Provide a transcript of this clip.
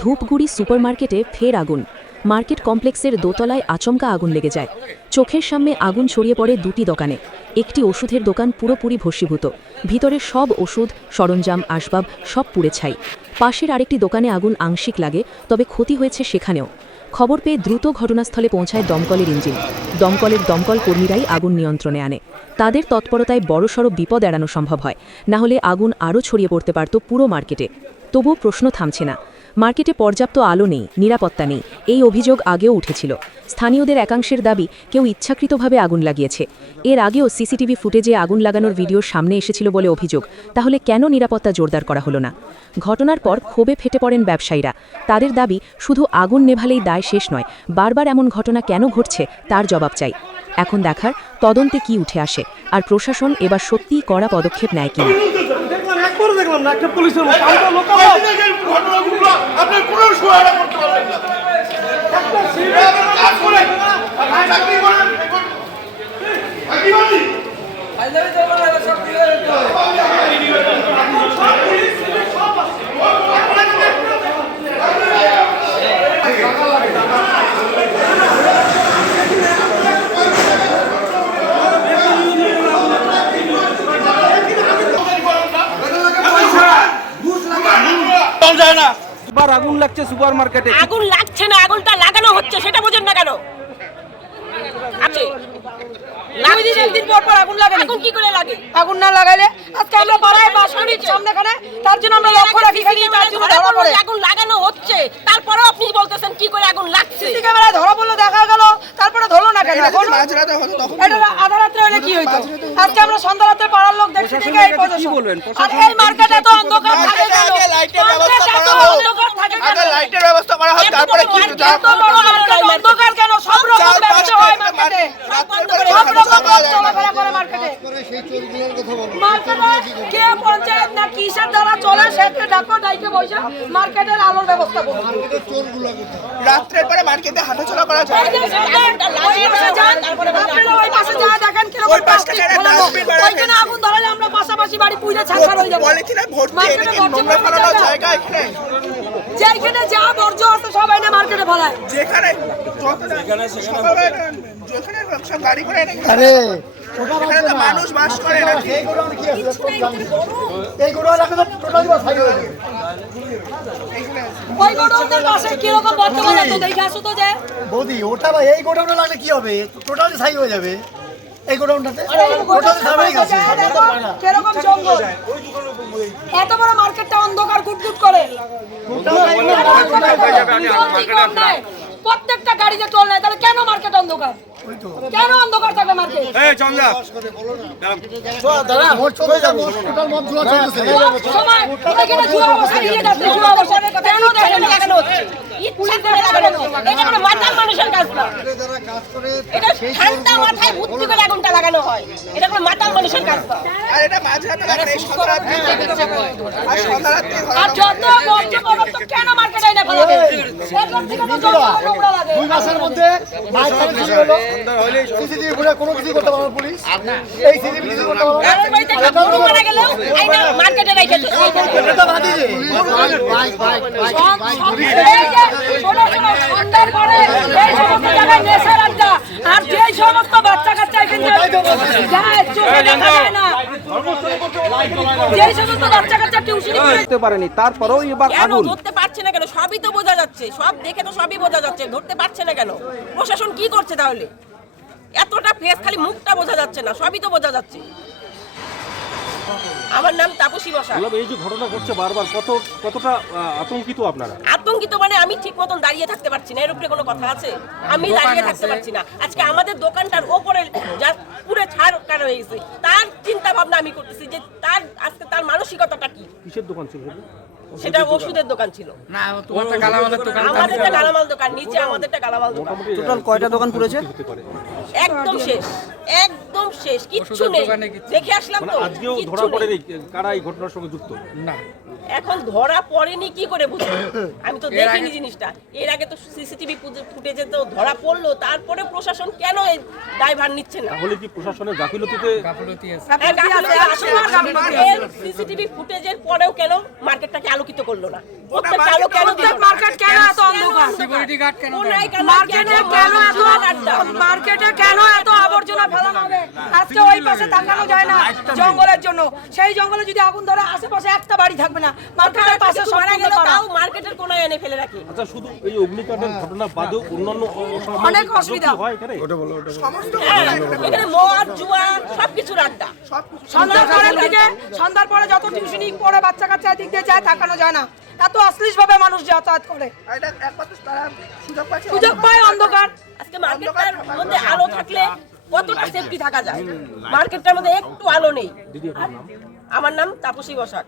ধূপগুড়ি সুপারমার্কেটে ফের আগুন। মার্কেট কমপ্লেক্সের দোতলায় আচমকা আগুন লেগে যায়। চোখের সামনে আগুন ছড়িয়ে পড়ে দুটি দোকানে। একটি ওষুধের দোকান পুরোপুরি ভস্মীভূত, ভিতরে সব ওষুধ, সরঞ্জাম, আসবাব সব পুড়ে ছাই। পাশের আরেকটি দোকানে আগুন আংশিক লাগে, তবে ক্ষতি হয়েছে সেখানেও। খবর পেয়ে দ্রুত ঘটনাস্থলে পৌঁছায় দমকলের ইঞ্জিন। দমকল কর্মীরাই আগুন নিয়ন্ত্রণে আনে। তাদের তৎপরতায় বড়সড় বিপদ এড়ানো সম্ভব হয়, না হলে আগুন আরও ছড়িয়ে পড়তে পারত পুরো মার্কেটে। তবুও প্রশ্ন থামছে না। মার্কেটে পর্যাপ্ত আলো নেই, নিরাপত্তা নেই, এই অভিযোগ আগেও উঠেছিল। স্থানীয়দের একাংশের দাবি কেউ ইচ্ছাকৃতভাবে আগুন লাগিয়েছে। এর আগেও সিসিটিভি ফুটেজে আগুন লাগানোর ভিডিও সামনে এসেছিল বলে অভিযোগ। তাহলে কেন নিরাপত্তা জোরদার করা হলো না? ঘটনার পর ক্ষোভে ফেটে পড়েন ব্যবসায়ীরা। তাদের দাবি শুধু আগুন নেভালেই দায় শেষ নয়, বারবার এমন ঘটনা কেন ঘটছে তার জবাব চাই। এখন দেখার তদন্তে কি উঠে আসে, আর প্রশাসন এবার সত্যিই কড়া পদক্ষেপ নেয় কিনা। দেখলাম না একটা পুলিশের ঘটনাগুলো আপনি কোনো সহায়তা করতে পারবেন না। একটা সিরিয়াস কাজ করে চাকরি করেন কি বলি ফাইনালি যাওয়ার আগে সব ক্লিয়ার হতো। আগুন লাগছে সুপার মার্কেটে। আগুন লাগছে না, আগুনটা লাগানো হচ্ছে, সেটা বোঝেন না কেন? আছে একদিন পর পর আগুন লাগে, আগুন কি করে লাগে? আগুন না লাগালে আজকে আমরা পাড়ায় বাসানির সামনেখানে, তার জন্য আমরা লক্ষ্য রাখি তার জন্য ধরা পড়ে আগুন লাগানো হচ্ছে। তারপরেও আপনি বলতেছেন কি করে আগুন লাগছে? সিসি ক্যামেরায় ধরা পড়লো, দেখা গেল, তারপরে ধরলো না কেন? এখন মাঝরাতে হলো, তখন এটা আধা রাতে হলে কি হইতো? আজকে আমরা সন্ধ্যা রাতে পাড়ার লোক দেখছি, দেখে এই পর্যন্ত কি বলবেন? আর এই মার্কেটে তো অন্ধকার থাকে কেন? লাইটের ব্যবস্থা করা হোক, অন্ধকার থাকে কেন? আগে লাইটের ব্যবস্থা করা হোক, তারপরে কি অন্ধকার কেন? সব রকম ব্যবস্থা হয় মার্কেটে, সব রকম চলাফেরা করে মার্কেটে। সেই চোরগুলোর কথা বলো, মার্কেটে কে পঞ্চায়েত না কিসের দ্বারা চলে সেটা ডাকো, ডাইকে বসে মার্কেটের আলোর ব্যবস্থা করো। মার্কেটের চোরগুলো রাত্রের পরে মার্কেটে হাঁটাচলা করা যায় না। আপনারা ওই পাশে যা দেখেন কি রকম প্লাস্টিক ফেলানো, ওইখানে আগুন ধরালে আমরা পাশাপাশি বাড়ি পুড়ে ছাড়খার হয়ে যাব। পলিথিনে ভর্তি, এটা কি নোংরা ফেলানোর জায়গা? এখানে যেখানে যা বর্জ্য আছে সবাই না মার্কেটে ফেলায়, যেখানে যেখানে সব গাড়ি করে আরে ওখানে তো মানুষ বাস করে না। এই গোডাউন কি আছে? এই গোডাউন রাখা তো টোটালি বাস হয়ে যাবে। ওই গোডাউনের পাশে কি রকম বর্তমানে তো দেখে আসো তো যে বৌদি, ওটা ভাই এই গোডাউনে লাগলে কি হবে? টোটালি ছাই হয়ে যাবে এই গোডাউনটাতে। টোটালি ছাই গেছে, কি রকম জঙ্গল, এত বড় মার্কেটটা অন্ধকার গুটগুট করে। প্রত্যেকটা গাড়িতে টোল নাই, তাহলে কেন মার্কেট অন্ধকার? কেন অন্ধকার থাকবে মার্কেট? এই চন্দা দাদা মোট চলে যাব, টোটাল মত জুয়া চলছে সময় এখানে জুয়া অবস্থা নিয়ে যাচ্ছে। জুয়া অবস্থা কেন দেখেন লাগানো হচ্ছে? ইচ্ছা করে লাগানো হচ্ছে, এটা কোনো মাতাল মানুষের কাজ না। যারা কাজ করে এটা ঠান্ডা মাথায় বুদ্ধি করে আগুনটা লাগানো হয়, এটা কোনো মাতাল মানুষের কাজ না। আর এটা মাঝরাতে লাগানো, এই সন্ধ্যারাতে আর সন্ধ্যারাতে আর যত বর্জ্য পদার্থ কেন মার্কেটে এনে ফেলাবে? সেখান থেকে তো যত নোংরা লাগে। 2 মাসের মধ্যে মাইক খালি শুরু হলো, সিসিটিভি পুরো কোনো কিছু করতে পারবে পুলিশ। এই সিসিটিভি কিছু করতে পারবে না। এই বাইতে গরু মারা গেল, আইনা মার্কেটে রাইখেছে, এটা তো বাদি রে। বাইক এই যে ছোট ছোট সন্ধ্যার পরে এই সমস্ত জায়গায় নেশার আড্ডা, আর যেই সমস্ত বাচ্চা কাচ্চা এখানে যায় চোখে দেখা যায় না, যেই সমস্ত বাচ্চা কাচ্চা টিউশন করতে পারেনি, তারপরেও এবার আগুন ধরতে পারছে না কেন? সবই তো বোঝা যাচ্ছে, সব দেখে তো সবই বোঝা যাচ্ছে, ধরতে পারছে না কেন? প্রশাসন কি করছে তাহলে? এতটা ফেস, খালি মুখটা বোঝা যাচ্ছে না, সবই তো বোঝা যাচ্ছে। আমার নাম তাপসী বসা। এই যে ঘটনা ঘটছে বারবার, কতটা আতঙ্কিত আপনারা? আতঙ্কিত মানে আমি ঠিক মতন দাঁড়িয়ে থাকতে পারছি না, এর উপরে কোনো কথা আছে? আমি দাঁড়িয়ে থাকতে পারছি না। আজকে আমাদের দোকানটার ওপরে যা পুরো ছাড়খার হয়ে গেছে, তার চিন্তা ভাবনা আমি করতেছি যে তার আজকে তার মানসিকতাটা কি। কিসের দোকান ছিল সেটা? ওষুধের দোকান ছিল। না, তোমারটা গালামালের দোকান। আমাদেরটা গালামাল দোকান, নিচে আমাদেরটা গালামাল দোকান। টোটাল কয়টা দোকান পুড়েছে? একদম শেষ, একদম একদম শেষ, কিচ্ছু নেই। দেখে আসলাম মানে তো, আজকেও কিচ্ছু ধরা নেই। পড়েনি কারা এই ঘটনার সঙ্গে যুক্ত? এখন ধরা পড়েনি কি করে বুঝবো? আমি তো দেখিনি জিনিসটা। এর আগে তো সিসিটিভি ফুটেজে তো ধরা পড়লো, তারপরে প্রশাসন কেন এই দায়ভার নিচ্ছে না? তাহলে কি প্রশাসনের গাফিলতিতে সিসিটিভি ফুটেজের পরেও কেন মার্কেটটাকে আলোকিত করলো না? প্রত্যেকটা আলো কেন দিল না? মার্কেট কেন এত অন্ধকার? মার্কেটে কেন এত আবর্জনা ফেলানো হবে? আজকে ওই পাশে তাকানো যায় না জঙ্গলের জন্য। সেই জঙ্গলে যদি আগুন ধরে আশেপাশে একটা বাড়ি থাকবে না, মার্কেটের পাশে মারা সম্পূর্ণ গেল পাড়া। তাও মার্কেটের কোনায় এনে ফেলে রাখি। আচ্ছা, শুধু এই অগ্নিকাণ্ডের ঘটনা বাদেও অন্যান্য অসামাজিক অনেক কাজও কি অসুবিধা। হয় এখানে? হ্যাঁ, এখানে মদ জুয়া সবকিছুর আড্ডা। সন্ধ্যার পরে যত টিউশনি পড়ে বাচ্চা কাচ্চা দিক দিয়ে যায়, তাকানো যায় না। এত অশ্লীল ভাবে মানুষ যাতায়াত করে, সুযোগ পায় অন্ধকার। আজকে মার্কেটটার মধ্যে আলো থাকলে কতটা সেফটি থাকা যায়? মার্কেটটার মধ্যে একটু আলো নেই। আমার নাম তাপসী বসাক।